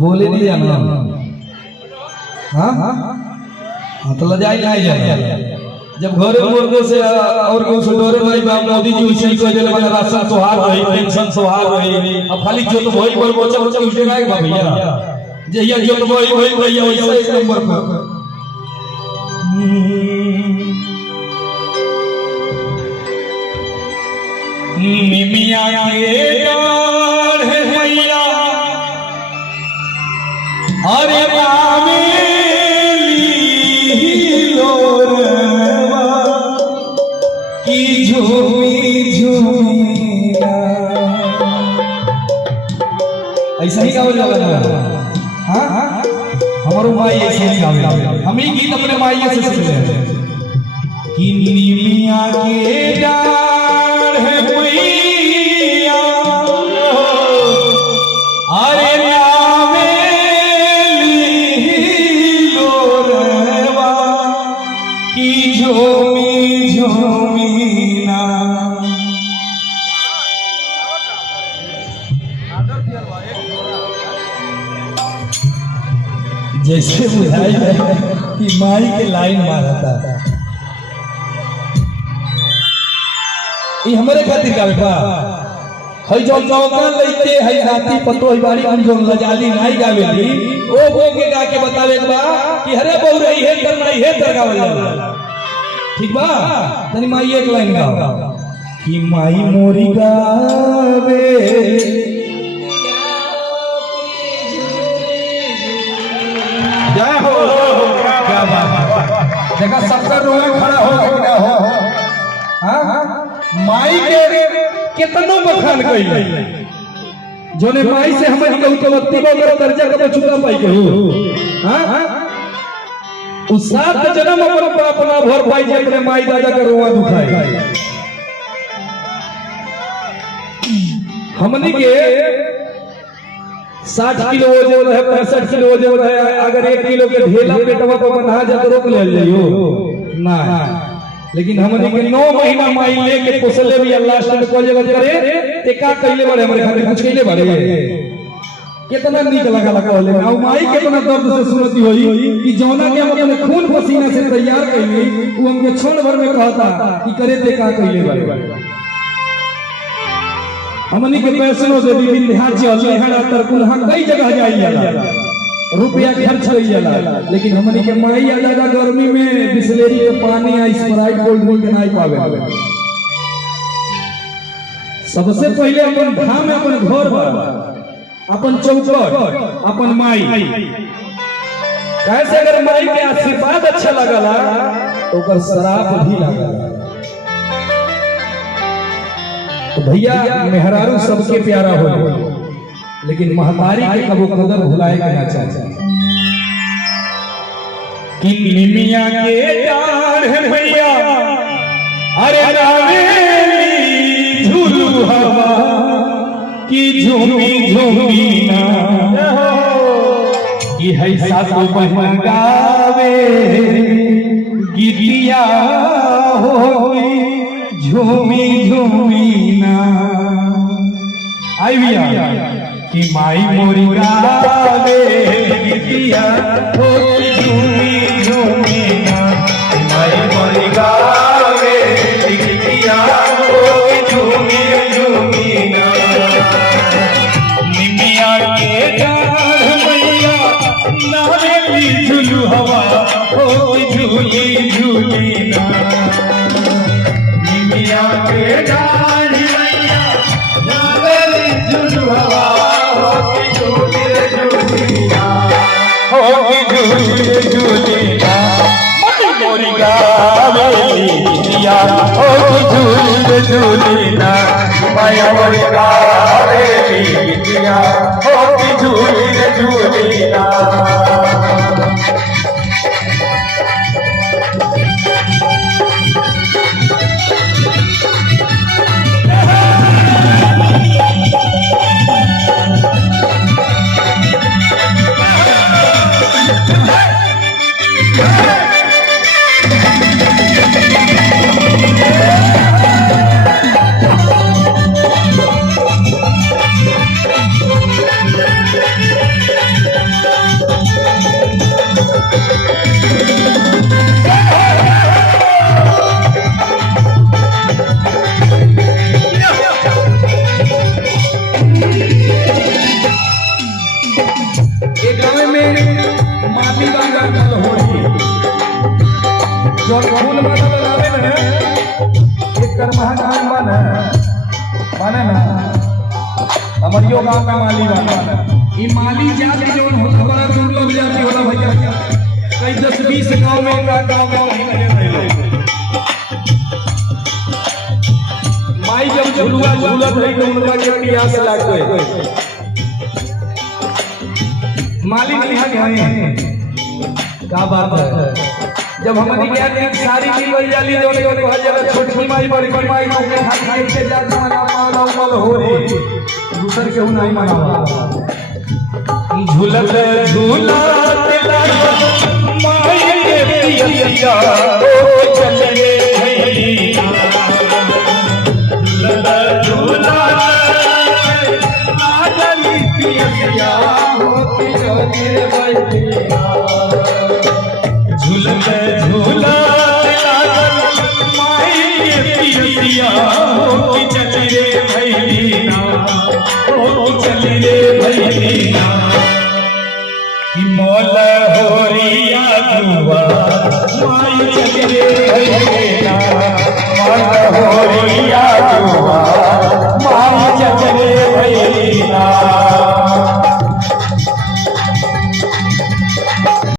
बोले नहीं जाना। हाँ हाँ तो लजाई नहीं जाए जब घरे मुर्गों से और कुछ डोरे भाई बा मोदी जी वैसे ही कोई वाला राशन सोहार रही पेंशन सोहार रही अब खाली जो तो वही बोल बोचा बोचा उठे ना बा भैया जहिया जो तो वही भैया वैसा एक नंबर पर निमिया के डाढ़ है भैया अरे की झूमी झूमी ऐसा ही गावल जाला। हाँ हमारो माई ऐसे ही गावे हम ही गीत अपने माई से सीखे हैं कि निमिया के डाढ़ है भैया अरे नामे लोरवा की झूमी झूमी जैसे बुझाई है कि माई के लाइन मारता ये हमारे खातिर का बेटा है जो नौका लेके है हाथी पतो है बाड़ी हम जो लजाली नहीं गावेली ओ के गा के बतावे बा कि हरे बहु रही है कर नहीं है तर गावल जाला ठीक बा तनी माई एक लाइन गाओ कि माई मोरी गावे जय हो क्या बात देखा सबका रोए खड़ा हो ना हो हां माई के कितनो बखान कइले जोने माई से हमारी के उत्पत्ति को अगर दर्जा का चुका पाई कहो हां उस सात जन्म अपन अपना भर पाई जे अपने माई दादा का रोआ दुखाए हमनी के 60 किलो वजन है 65 किलो वजन है अगर 1 किलो के ढेला पेटवा पर बंधा जा तो रोक ले लियो ना लेकिन हमनी के 9 महीना माई लेके पोसले भी अल्लाह से को जगह करे ते का कइले बड़े हमरे खातिर कुछ कइले बड़े कितना नीक लगा कहले और माई कितना दर्द से सुनती होई कि जौना के हम अपने खून पसीना से तैयार कइली वो हमके क्षण भर में कहता कि करे ते का कइले बड़े हमनी के पैसों से भी विंध्याचल लेहड़ा तरकुलहा कई जगह जाई जाला रुपया खर्च होई जाला लेकिन हमनी के माई ज्यादा गर्मी में बिस्लेरी के पानी आ स्प्राइट कोल्ड ड्रिंक नहीं पावे सबसे पहले अपन धाम में अपन घर पर अपन चौकट अपन माई कैसे अगर माई के आशीर्वाद अच्छा लगला तो ओकर शराब भी लगला तो भैया मेहरारू सबके प्यारा हो लेकिन महतारी के कबो कदर भुलाए के ना चाहे कि निमिया के डाढ़ है भैया अरे रावेली झूलू हवा की झूमी झूमी ना कि है सासू बहन गावे गीतिया होई झूमी झूमी ना आई भैया कि माई मोरी गावे गीतिया होई झूमी झूमी ना माई मोरी गावे गीतिया होई झूमी झूमी ना निमिया के डाढ़ भैया नावेली झूलू हवा होई झूली झूली ना निमिया के डाढ़ भैया नावेली झूलू हवा होई झूली झूली ना होई झूली झूली ना माई मोरी गावेली गीतिया होई झूली झूली ना माई मोरी गावेली गीतिया होई झूली झूली ना मलहोरी जो फूल माला लगावे ना एक करमहा नाम माने ना हमारियो गांव में माली वाला ई माली जाति जो होता बड़ा दुर्लभ जाति होला भैया कई 10-20 गांव में नहीं रहे माई जब झुलुआ झूलत रही तो उनका के प्यास लाग गए माली नहीं है क्या बात है जब हमारी ज्ञान की सारी निकल जाली जो ने कहा जरा छोटी माई बड़ी माई को के हाथ से जात मना माला मल हो रे दूसर के नहीं मनावा झूलत झूलत माई के पिया ओ चले